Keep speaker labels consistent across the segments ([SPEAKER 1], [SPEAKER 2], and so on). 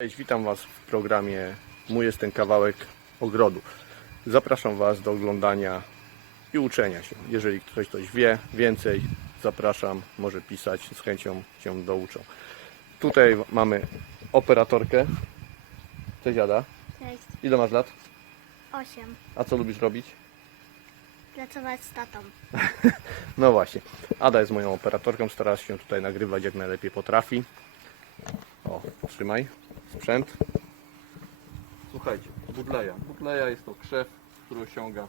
[SPEAKER 1] Cześć, witam Was w programie Mój jest ten kawałek ogrodu. Zapraszam Was do oglądania i uczenia się. Jeżeli ktoś coś wie więcej, zapraszam, może pisać, z chęcią się douczą. Tutaj mamy operatorkę. Cześć Ada.
[SPEAKER 2] Cześć,
[SPEAKER 1] Ile masz lat?
[SPEAKER 2] 8.
[SPEAKER 1] A co lubisz robić?
[SPEAKER 2] Pracować z tatą.
[SPEAKER 1] No właśnie. Ada jest moją operatorką, stara się tutaj nagrywać jak najlepiej potrafi. O, trzymaj sprzęt. Słuchajcie, budleja. Budleja jest to krzew, który osiąga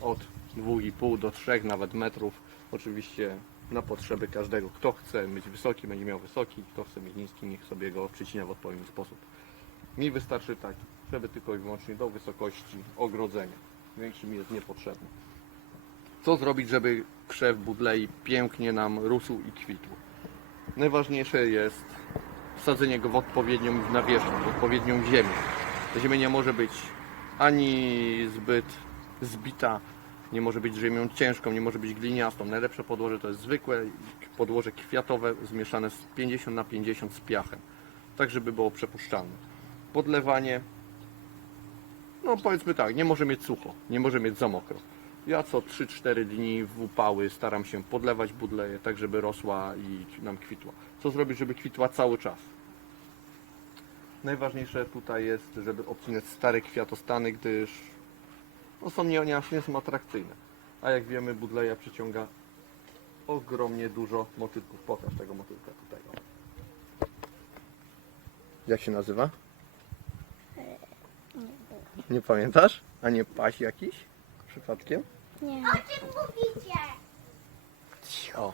[SPEAKER 1] od 2,5 do 3 nawet metrów. Oczywiście na potrzeby każdego. Kto chce mieć wysoki, będzie miał wysoki. Kto chce mieć niski, niech sobie go przycina w odpowiedni sposób. Mi wystarczy tak, żeby tylko i wyłącznie do wysokości ogrodzenia. Większy mi jest niepotrzebny. Co zrobić, żeby krzew budlei pięknie nam rósł i kwitł? Najważniejsze jest wsadzenie go w odpowiednią nawierzchnię, w odpowiednią ziemię. Ta ziemia nie może być ani zbyt zbita, nie może być ziemią ciężką, nie może być gliniastą. Najlepsze podłoże to jest zwykłe podłoże kwiatowe zmieszane z 50 na 50 z piachem, tak żeby było przepuszczalne. Podlewanie, no powiedzmy tak, nie może mieć sucho, nie może mieć za mokro. Ja co 3-4 dni w upały staram się podlewać budleję, tak żeby rosła i nam kwitła. Co zrobić, żeby kwitła cały czas? Najważniejsze tutaj jest, żeby obcinać stare kwiatostany, gdyż no są nie, nie, nie są atrakcyjne. A jak wiemy, budleja przyciąga ogromnie dużo motylków. Pokaż tego motylka tutaj. Jak się nazywa? Nie pamiętasz? A nie paś jakiś? Przypadkiem?
[SPEAKER 2] Nie.
[SPEAKER 1] O,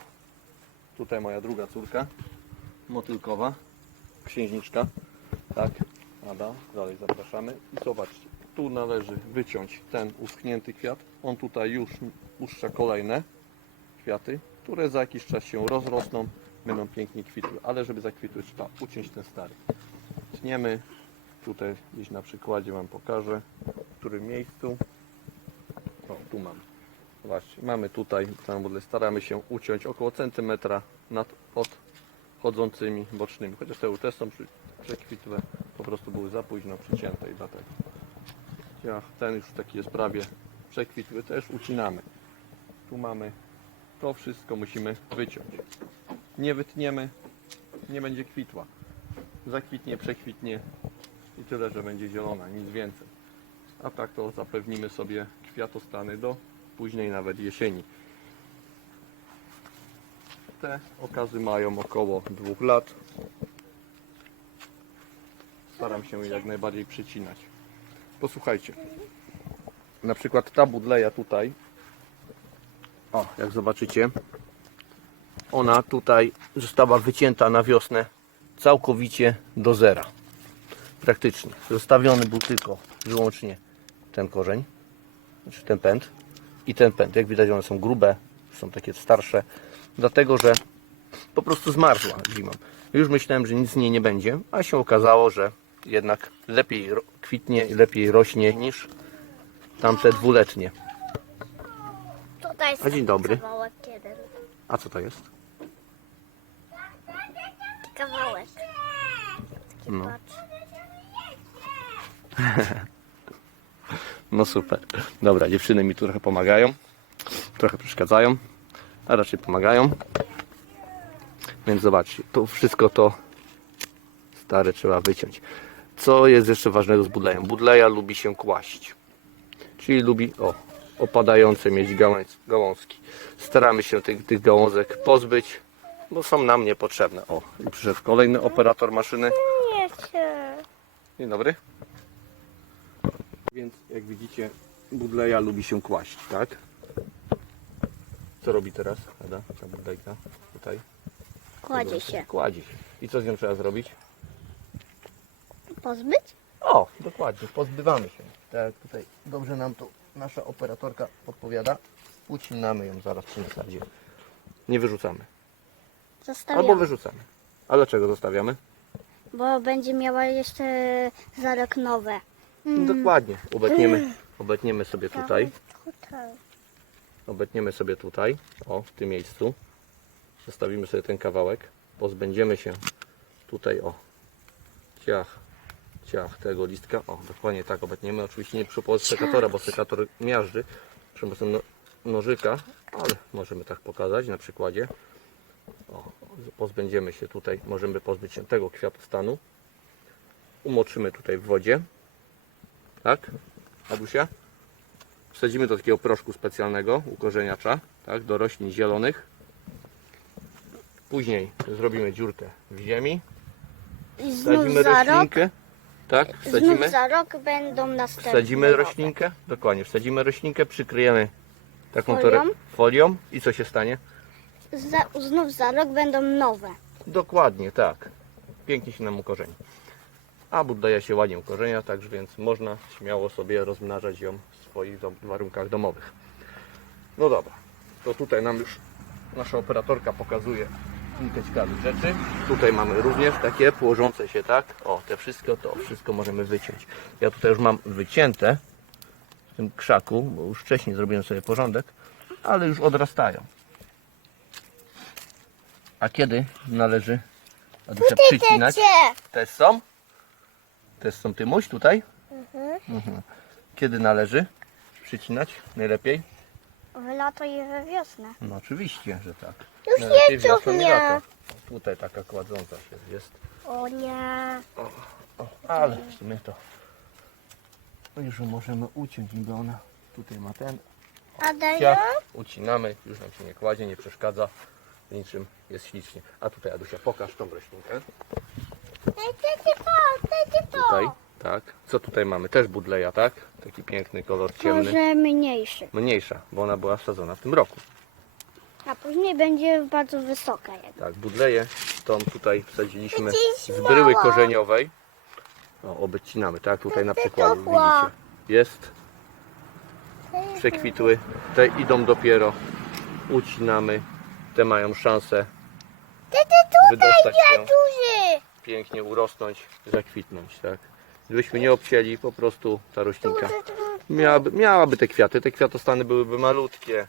[SPEAKER 1] tutaj moja druga córka, motylkowa, księżniczka. Tak, Ada, dalej zapraszamy. I zobaczcie, tu należy wyciąć ten uschnięty kwiat. On tutaj już puszcza kolejne kwiaty, które za jakiś czas się rozrosną, będą pięknie kwitły. Ale żeby zakwitły, trzeba uciąć ten stary. Tniemy, tutaj gdzieś na przykładzie Wam pokażę, w którym miejscu. O, tu mam. Właśnie, mamy tutaj tę budlę. Staramy się uciąć około centymetra nad odchodzącymi bocznymi. Chociaż te też są przekwitłe, po prostu były za późno przycięte i dlatego. Ten już taki jest prawie przekwitły, też ucinamy. Tu mamy to wszystko musimy wyciąć. Nie wytniemy, nie będzie kwitła. Zakwitnie, przekwitnie i tyle, że będzie zielona, nic więcej. A tak to zapewnimy sobie kwiatostany do później nawet jesieni. Te okazy mają około dwóch lat. Staram się jak najbardziej przycinać. Posłuchajcie. Na przykład ta budleja tutaj. O, jak zobaczycie. Ona tutaj została wycięta na wiosnę całkowicie do zera. Praktycznie. Zostawiony był tylko wyłącznie ten korzeń, znaczy ten pęd i ten pęd. Jak widać one są grube, są takie starsze, dlatego że po prostu zmarzła zimą. Już myślałem, że nic z niej nie będzie, a się okazało, że jednak lepiej kwitnie i lepiej rośnie niż tamte dwuletnie.
[SPEAKER 2] Tutaj jest
[SPEAKER 1] A dzień dobry.
[SPEAKER 2] kawałek jeden.
[SPEAKER 1] A co to jest?
[SPEAKER 2] Kawałek. Taki
[SPEAKER 1] No.
[SPEAKER 2] patrz.
[SPEAKER 1] No super. Dobra, dziewczyny mi tu trochę pomagają. Trochę przeszkadzają, a raczej pomagają. Więc zobaczcie, to wszystko to stare trzeba wyciąć. Co jest jeszcze ważnego z budlejem? Budleja lubi się kłaść. Czyli lubi o, opadające mieć gałąz, gałązki. Staramy się tych, tych gałązek pozbyć, bo są nam niepotrzebne. O, i przyszedł kolejny operator maszyny.
[SPEAKER 2] Nie chcę.
[SPEAKER 1] Dzień dobry. Więc jak widzicie, budleja lubi się kłaść, tak? Co robi teraz? Ada, ta budlejka tutaj.
[SPEAKER 2] Kładzie się.
[SPEAKER 1] Kładzie się. I co z nią trzeba zrobić?
[SPEAKER 2] Pozbyć?
[SPEAKER 1] O, dokładnie, pozbywamy się. Tak jak tutaj dobrze nam tu nasza operatorka podpowiada. Ucinamy ją zaraz przy nasadzie. Nie wyrzucamy.
[SPEAKER 2] Zostawiam.
[SPEAKER 1] Albo wyrzucamy. A dlaczego zostawiamy?
[SPEAKER 2] Bo będzie miała jeszcze za rok nowe.
[SPEAKER 1] Dokładnie. Obetniemy, obetniemy sobie tutaj.
[SPEAKER 2] Tutaj.
[SPEAKER 1] obetniemy sobie tutaj, o, w tym miejscu. Zostawimy sobie ten kawałek, pozbędziemy się tutaj, o, ciach, ciach tego listka. O, dokładnie tak obetniemy. Oczywiście nie przy pomocy sekatora, bo sekator miażdży przy pomocą no, nożyka, ale możemy tak pokazać na przykładzie. O, pozbędziemy się tutaj, możemy pozbyć się tego kwiatostanu. Umoczymy tutaj w wodzie. Tak? Adusia? Wsadzimy do takiego proszku specjalnego, ukorzeniacza, tak, do roślin zielonych. Później zrobimy dziurkę w ziemi,
[SPEAKER 2] znów
[SPEAKER 1] wsadzimy
[SPEAKER 2] za rok,
[SPEAKER 1] roślinkę. Tak,
[SPEAKER 2] znów
[SPEAKER 1] wsadzimy,
[SPEAKER 2] za rok będą następne.
[SPEAKER 1] wsadzimy roślinkę, dokładnie, wsadzimy roślinkę, przykryjemy taką
[SPEAKER 2] Folią?
[SPEAKER 1] torę- folią i co się stanie?
[SPEAKER 2] Za, znów za rok będą nowe.
[SPEAKER 1] Dokładnie, tak. Pięknie się nam ukorzeni. A buddaja się ładnie ukorzenia, tak więc można śmiało sobie rozmnażać ją w swoich dom- warunkach domowych. No dobra, to tutaj nam już nasza operatorka pokazuje kilka ciekawych rzeczy. Tutaj mamy również takie położące się tak. O, te wszystko, to wszystko możemy wyciąć. Ja tutaj już mam wycięte w tym krzaku, bo już wcześniej zrobiłem sobie porządek, ale już odrastają. A kiedy należy Adusia przycinać? Też są? Też są tymuś tutaj? Mhm. Kiedy należy przycinać? Najlepiej?
[SPEAKER 2] W lato i we wiosnę.
[SPEAKER 1] No oczywiście, że tak.
[SPEAKER 2] Już nie
[SPEAKER 1] wiosną
[SPEAKER 2] cofnie.
[SPEAKER 1] latem. Tutaj taka kładząca się jest.
[SPEAKER 2] O nie.
[SPEAKER 1] O, ale w sumie to no już możemy uciąć, niby ona tutaj ma ten.
[SPEAKER 2] Adają?
[SPEAKER 1] Ja ucinamy, już nam się nie kładzie, nie przeszkadza. Niczym jest ślicznie. A tutaj Adusia, pokaż tą roślinkę.
[SPEAKER 2] Dajcie to, dajcie to.
[SPEAKER 1] Tutaj, tak. Co tutaj mamy? Też budleja, tak? Taki piękny kolor ciemny.
[SPEAKER 2] Może mniejszy.
[SPEAKER 1] Mniejsza, bo ona była wsadzona w tym roku.
[SPEAKER 2] A później będzie bardzo wysoka. Jak...
[SPEAKER 1] Tak, budleję, tą tutaj wsadziliśmy z bryły korzeniowej. O, obecinamy, tak? Tutaj na
[SPEAKER 2] ciepła.
[SPEAKER 1] widzicie. Jest, przekwitły, te idą dopiero. Ucinamy, te mają szansę wydostać się,
[SPEAKER 2] duży.
[SPEAKER 1] pięknie urosnąć, zakwitnąć, tak? Gdybyśmy nie obcięli, po prostu ta roślinka miałaby, miałaby te kwiaty. Te kwiatostany byłyby malutkie,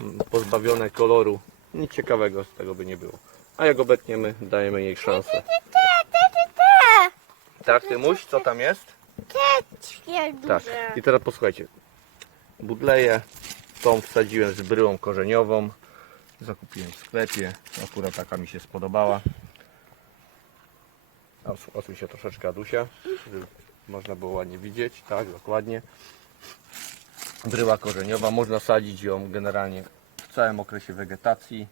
[SPEAKER 1] mm, pozbawione koloru. Nic ciekawego z tego by nie było. A jak obetniemy, dajemy jej szansę. Tak, Tymuś, co tam jest? Tak. I teraz posłuchajcie. Budleję, tą wsadziłem z bryłą korzeniową. Zakupiłem w sklepie. Akurat taka mi się spodobała. Osuń się troszeczkę Adusia, żeby można było ładnie widzieć. Tak, dokładnie. Bryła korzeniowa. Można sadzić ją generalnie w całym okresie wegetacji.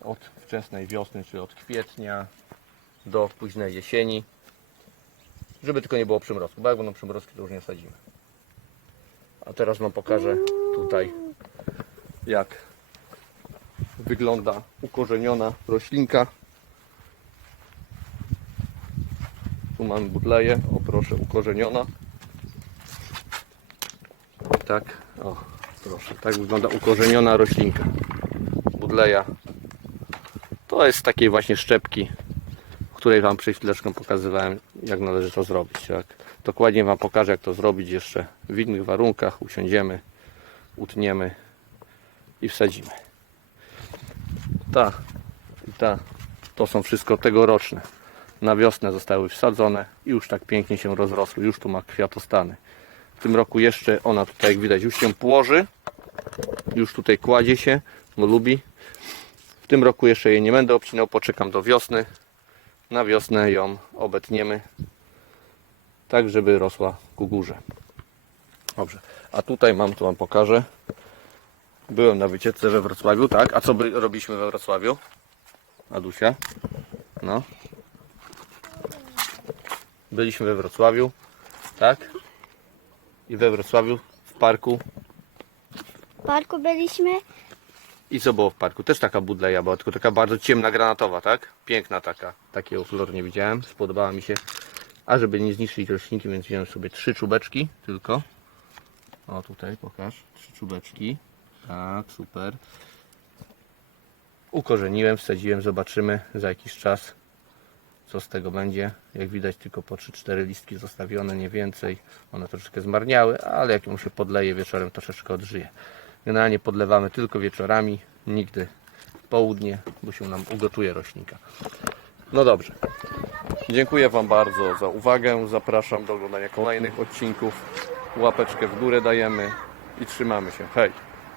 [SPEAKER 1] Od wczesnej wiosny, czy od kwietnia do późnej jesieni. Żeby tylko nie było przymrozku, bo jak będą przymrozki, to już nie sadzimy. A teraz Wam pokażę tutaj, jak wygląda ukorzeniona roślinka. Tu mamy budleję, o proszę, ukorzeniona. Tak, o proszę, tak wygląda ukorzeniona roślinka. Budleja. To jest takiej właśnie szczepki której Wam przed chwileczką pokazywałem, jak należy to zrobić. Tak? Dokładnie Wam pokażę, jak to zrobić jeszcze w innych warunkach. Usiądziemy, utniemy i wsadzimy. Ta i ta to są wszystko tegoroczne. Na wiosnę zostały wsadzone i już tak pięknie się rozrosły. Już tu ma kwiatostany. W tym roku jeszcze ona tutaj, jak widać, już się płoży. Już tutaj kładzie się, bo lubi. W tym roku jeszcze jej nie będę obcinał, poczekam do wiosny na wiosnę ją obetniemy tak, żeby rosła ku górze. Dobrze, a tutaj mam, tu wam pokażę. Byłem na wycieczce we Wrocławiu, tak? A co robiliśmy we Wrocławiu? Adusia? No. Byliśmy we Wrocławiu, tak? I we Wrocławiu w parku.
[SPEAKER 2] W parku byliśmy.
[SPEAKER 1] I co było w parku? Też taka budleja była, tylko taka bardzo ciemna granatowa, tak? Piękna taka. Takiego koloru nie widziałem, spodobała mi się. A żeby nie zniszczyć roślinki, więc wziąłem sobie trzy czubeczki tylko. O tutaj pokaż, trzy czubeczki. Tak, super. Ukorzeniłem, wsadziłem, zobaczymy za jakiś czas co z tego będzie. Jak widać tylko po 3-4 listki zostawione, nie więcej. One troszeczkę zmarniały, ale jak mu się podleje wieczorem troszeczkę odżyje. Generalnie podlewamy tylko wieczorami, nigdy w południe, bo się nam ugotuje roślinka. No dobrze. Dziękuję Wam bardzo za uwagę. Zapraszam do oglądania kolejnych odcinków. Łapeczkę w górę dajemy i trzymamy się. Hej!